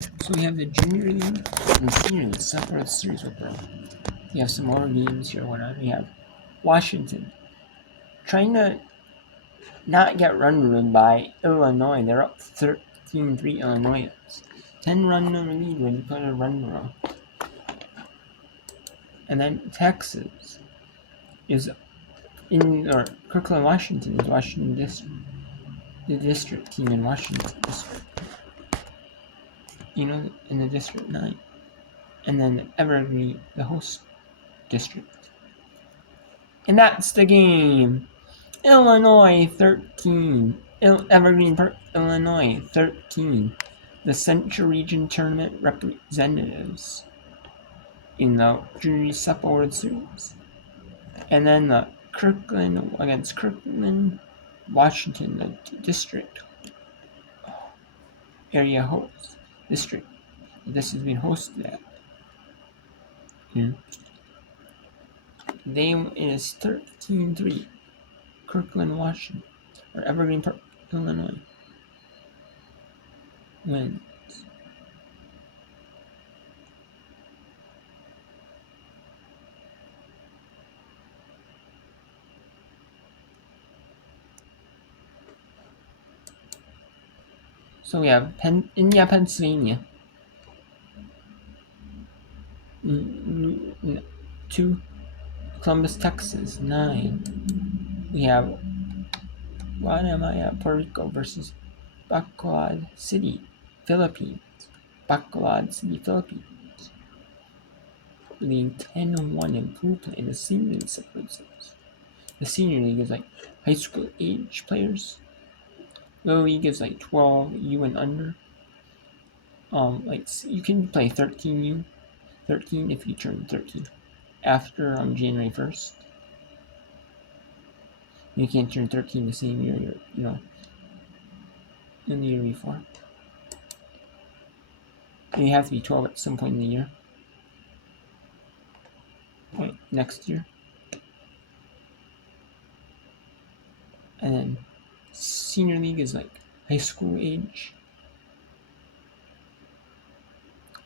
So we have the junior league and senior league separate series opener. We have some more games here. We have Washington trying to not get run ruled by Illinois. They're up 13-3 Illinois. 10-run lead when you put a run rule. And then Texas is Kirkland, Washington is Washington District. The district team in Washington District. In the District 9. And then Evergreen, the host district. And that's the game. Illinois 13. Evergreen Park, Illinois 13. The Central Region Tournament representatives in the Junior Supple World Series. And then the Kirkland against Kirkland, Washington, the district area host district. This has been hosted at. Name is 13-3. Kirkland, Washington, or Evergreen Park, Illinois. Wins. So we have India, Pennsylvania. 2. Columbus, Texas. 9. We have Guatemala, Puerto Rico versus Bacolod City, Philippines. Bacolod City, Philippines. League 10-1 in pool play in the senior league separates. The senior league is like high school age players. Little league is like 12U and under. You can play 13U, 13 if you turn 13 after January 1st. You can't turn 13 the same year, in the year before. And you have to be 12 at some point in the year. Next year. And then senior league is like high school age.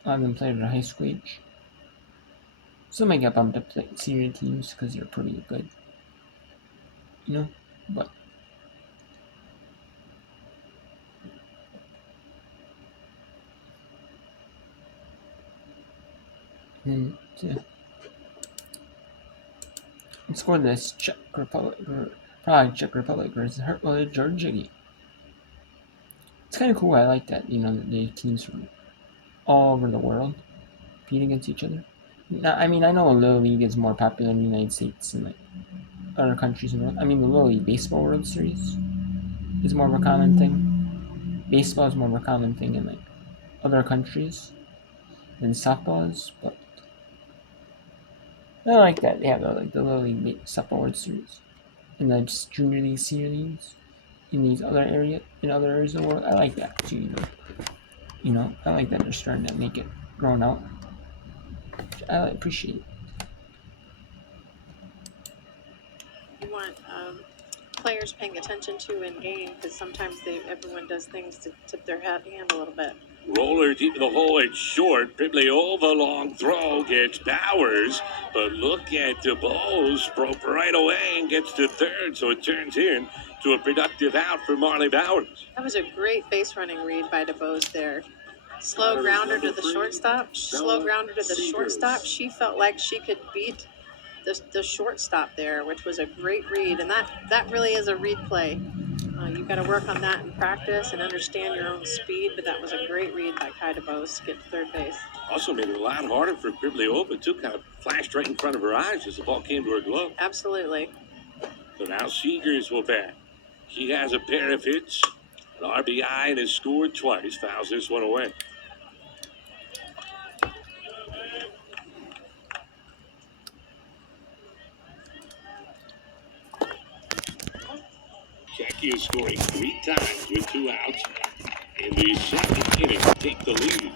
A lot of them play at high school age. Some might get bumped up to senior teams because they're pretty good. But then let's go to this Czech Republic versus Georgia game. It's kind of cool. I like that. The teams from all over the world compete against each other. Now, I know Little League is more popular in the United States and other countries in the world. The Little League Baseball World Series is more of a common thing. Baseball is more of a common thing in other countries than softball is, but I like that they have the Little League Softball World Series and the Junior League, Senior Leagues in other areas of the world. I like that too. I like that they're starting to make it grown out. I appreciate it. You want players paying attention to in game because sometimes everyone does things to tip their hand a little bit. Roller deep in the hole, it's short. Pribliova long throw gets Bowers, but look at DeBose, broke right away and gets to third, so it turns in to a productive out for Marley Bowers. That was a great base running read by DeBose there. Slow grounder to the shortstop. She felt like she could beat the shortstop there, which was a great read, and that really is a read play. You've got to work on that in practice and understand your own speed, but that was a great read by Kai DeBose to get to third base. Also made it a lot harder for Pribliova, too. Kind of flashed right in front of her eyes as the ball came to her glove. Absolutely. So now Seegers will bat. She has a pair of hits, an RBI, and has scored twice. Fouls this one away. Shecky is scoring 3 times with 2 outs in the second inning to take the lead.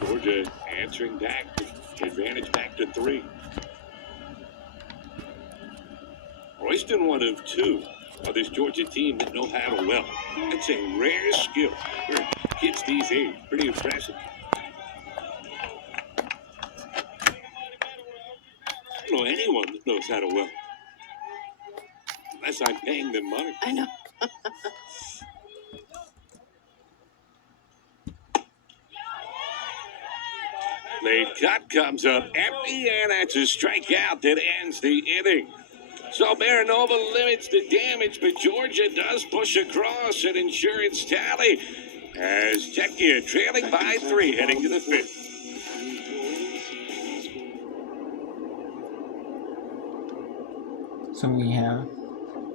Georgia answering back, advantage back to 3. Royston, one of 2 of this Georgia team that know how to well. It's a rare skill. Kids these days, pretty impressive. I don't know anyone that knows how to weld. Unless I'm paying them money. I know. Late cut comes up empty, and that's a strikeout that ends the inning. So Marinova limits the damage, but Georgia does push across an insurance tally as Czechia trailing by 3 heading to the 5th. So we have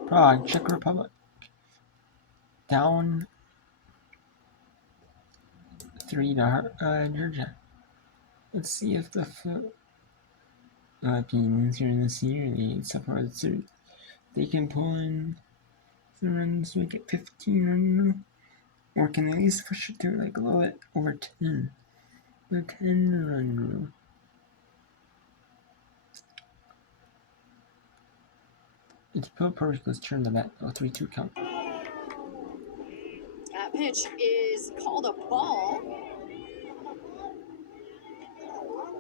Prague, Czech Republic, down 3 to Georgia. Let's see if the Philippines here in the senior league so far this series, they can pull in some runs, make it 15 runs, or can they at least push it to like a little bit over 10, the 10-run rule. It's Puerto Rico's turn the bat, 3-2 count. That pitch is called a ball.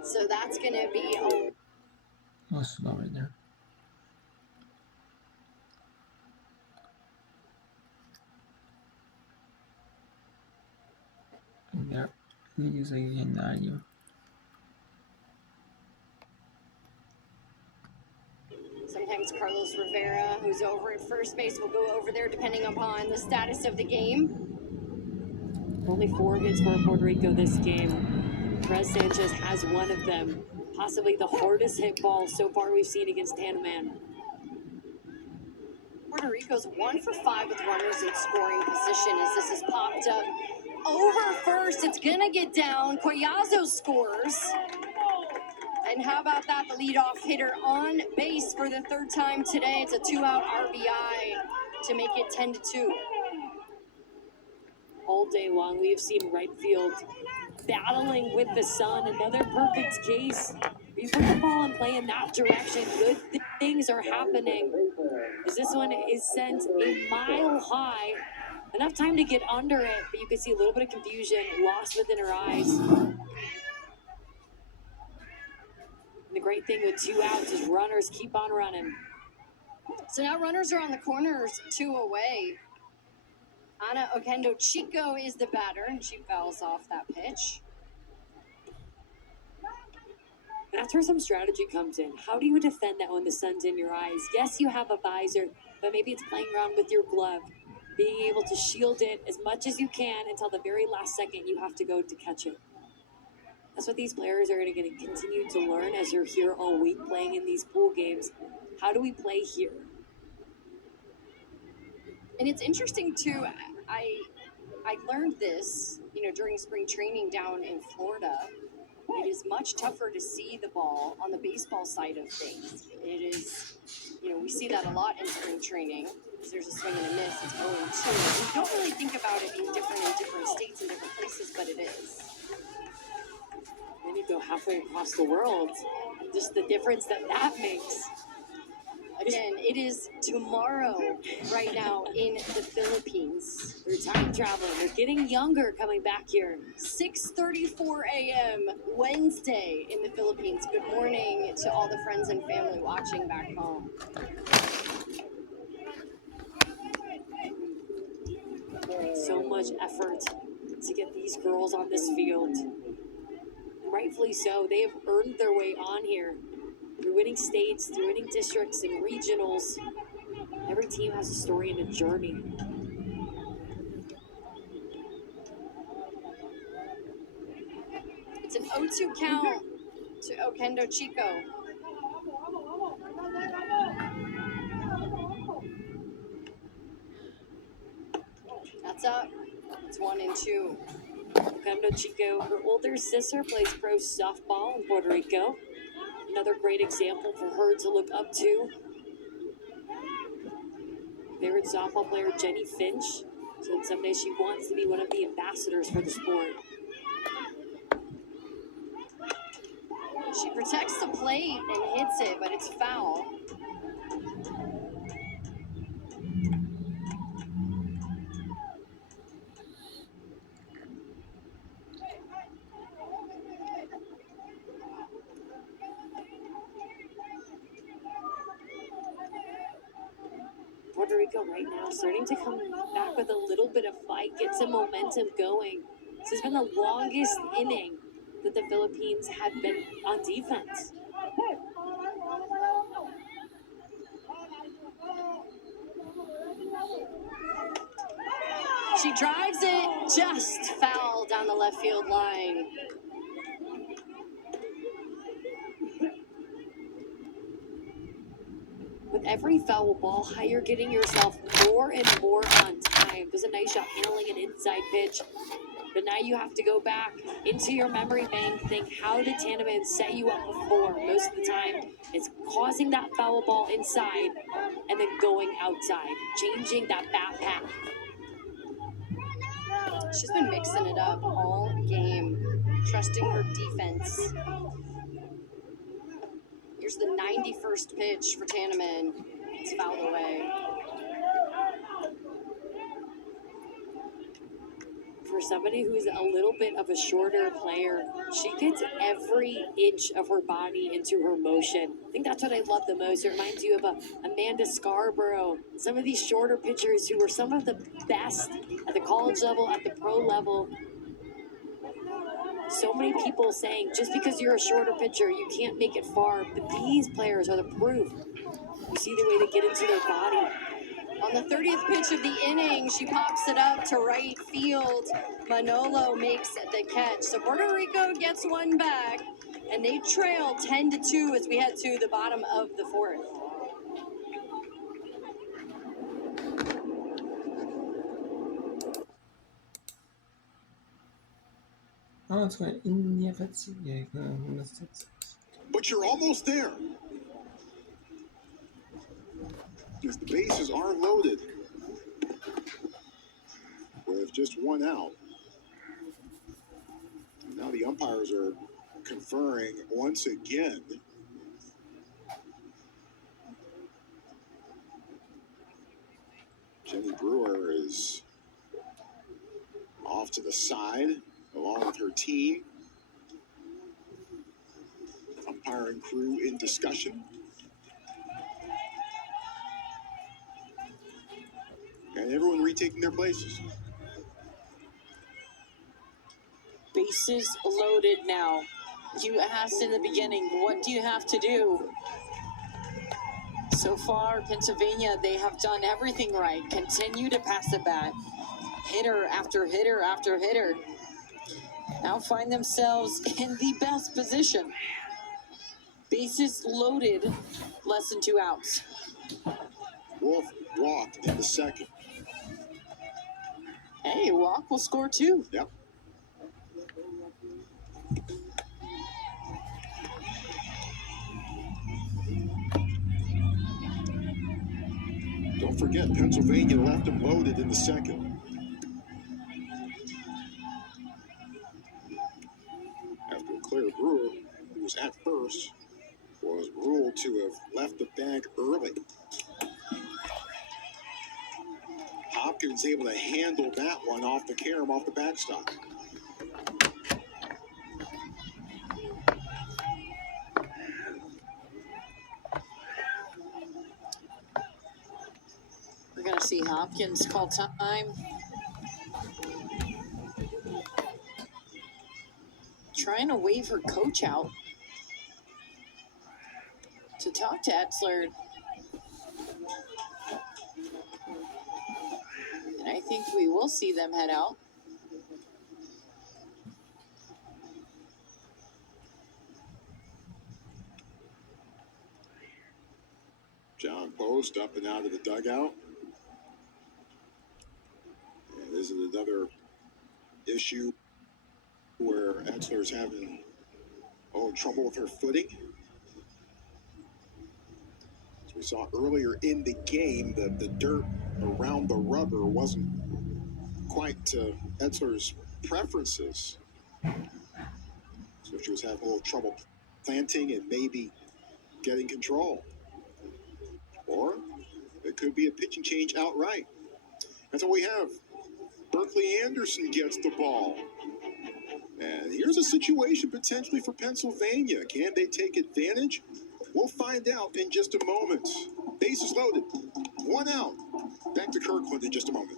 So that's going to be a Oh, slow right there. And there, usually getting the audio. Sometimes Carlos Rivera, who's over at first base, will go over there depending upon the status of the game. Only 4 hits for Puerto Rico this game. Perez Sanchez has one of them. Possibly the hardest hit ball so far we've seen against Tanaman. Puerto Rico's 1 for 5 with runners in scoring position as this is popped up over first. It's gonna get down. Collazo scores. And how about that? The leadoff hitter on base for the 3rd time today. It's a 2-out RBI to make it 10-2. All day long, we have seen right field battling with the sun. Another perfect case. You put the ball and play in that direction, good things are happening. As this one is sent a mile high. Enough time to get under it, but you can see a little bit of confusion lost within her eyes. And the great thing with 2 outs is runners keep on running. So now runners are on the corners, 2 away. Ana Oquendo Chico is the batter, and she fouls off that pitch. That's where some strategy comes in. How do you defend that when the sun's in your eyes? Yes, you have a visor, but maybe it's playing around with your glove. Being able to shield it as much as you can until the very last second you have to go to catch it. That's what these players are going to continue to learn as you're here all week playing in these pool games. How do we play here? And it's interesting too. I learned this, during spring training down in Florida. It is much tougher to see the ball on the baseball side of things. It is, we see that a lot in spring training. There's a swing and a miss. It's 0-2. We don't really think about it in different states and different places, but it is. Then you go halfway across the world. Just the difference that makes. Again, it is tomorrow right now in the Philippines. They're time traveling. They're getting younger coming back here. 6:34 a.m. Wednesday in the Philippines. Good morning to all the friends and family watching back home. So much effort to get these girls on this field. Rightfully so. They have earned their way on here. Through winning states, through winning districts and regionals. Every team has a story and a journey. It's an 0-2 count to Oquendo Chico. That's up. It's 1-2. Oquendo Chico, her older sister plays pro softball in Puerto Rico. Another great example for her to look up to. Favorite softball player, Jenny Finch, said someday she wants to be one of the ambassadors for the sport. She protects the plate and hits it, but it's foul. Puerto Rico right now starting to come back with a little bit of fight, get some momentum going. This has been the longest inning that the Philippines have been on defense. She drives it just foul down the left field line. With every foul ball, how you're getting yourself more and more on time. Does a nice job handling an inside pitch. But now you have to go back into your memory bank, think, how did Tanneman set you up before? Most of the time, it's causing that foul ball inside and then going outside, changing that bat path. She's been mixing it up all game, trusting her defense. Here's the 91st pitch for Tanneman. It's fouled away. For somebody who's a little bit of a shorter player, she gets every inch of her body into her motion. I think that's what I love the most. It reminds you of Amanda Scarborough. Some of these shorter pitchers who were some of the best at the college level, at the pro level. So many people saying just because you're a shorter pitcher, you can't make it far. But these players are the proof. You see the way they get into their body. On the 30th pitch of the inning, she pops it up to right field. Manolo makes the catch. So Puerto Rico gets one back, and they trail 10-2 as we head to the bottom of the fourth. Oh, it's going ineffective. But you're almost there. As the bases are loaded with just one out. Now the umpires are conferring once again. Jenny Brewer is off to the side along with her team. Umpiring crew in discussion. And everyone retaking their places. Bases loaded now. You asked in the beginning, what do you have to do? So far, Pennsylvania, they have done everything right. Continue to pass the bat. Hitter after hitter after hitter. Now find themselves in the best position. Bases loaded, less than 2 outs. Wolf walked in the second. Hey, walk will score 2. Yep. Don't forget, Pennsylvania left him loaded in the second. After Claire Brewer, who was at first, was ruled to have left the bag early. Hopkins able to handle that one off the carom, off the backstop. We're going to see Hopkins call time. Trying to wave her coach out to talk to Etzler. And I think we will see them head out. John Post up and out of the dugout. And this is another issue where Etzler's having trouble with her footing. As we saw earlier in the game, the dirt around the rubber wasn't quite to Etzler's preferences. So she was having a little trouble planting and maybe getting control. Or it could be a pitching change outright. That's what we have. Berkeley Anderson gets the ball. And here's a situation potentially for Pennsylvania. Can they take advantage? We'll find out in just a moment. Bases loaded. 1 out. Back to Kirkland in just a moment.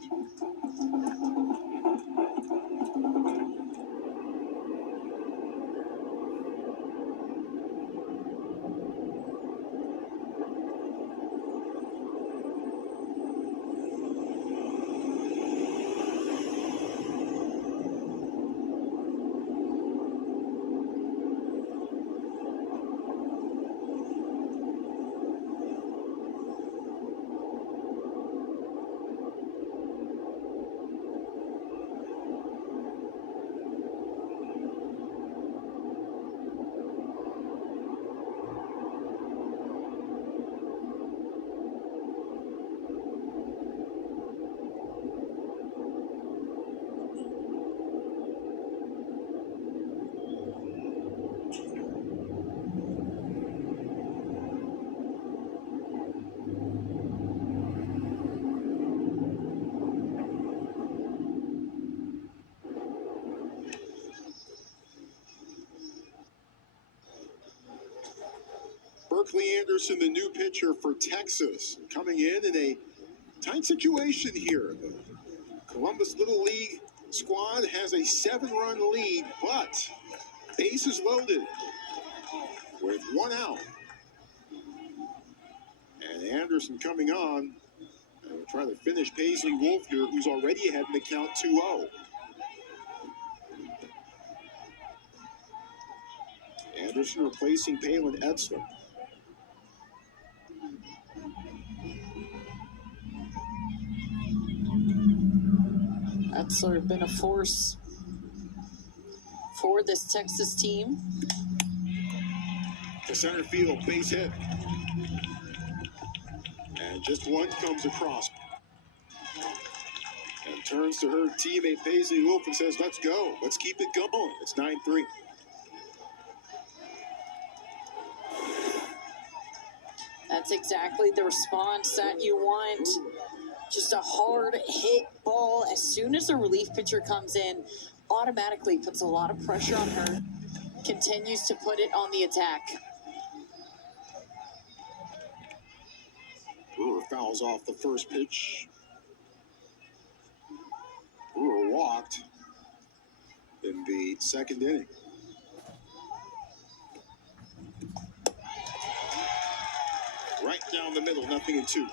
Berkeley Anderson, the new pitcher for Texas, coming in a tight situation here. The Columbus Little League squad has a 7-run lead, but bases loaded with 1 out. And Anderson coming on. We'll try to finish Paisley Wolf here, who's already ahead in the count 2-0. Anderson replacing Palin Etzler. Etzler been a force for this Texas team. To center field, base hit. And just one comes across. And turns to her teammate Paisley Wolf and says, let's go. Let's keep it going. It's 9-3. That's exactly the response that you want. Just a hard hit ball. As soon as a relief pitcher comes in, automatically puts a lot of pressure on her. Continues to put it on the attack. Brewer fouls off the first pitch. Brewer walked in the second inning. Right down the middle, 0-2.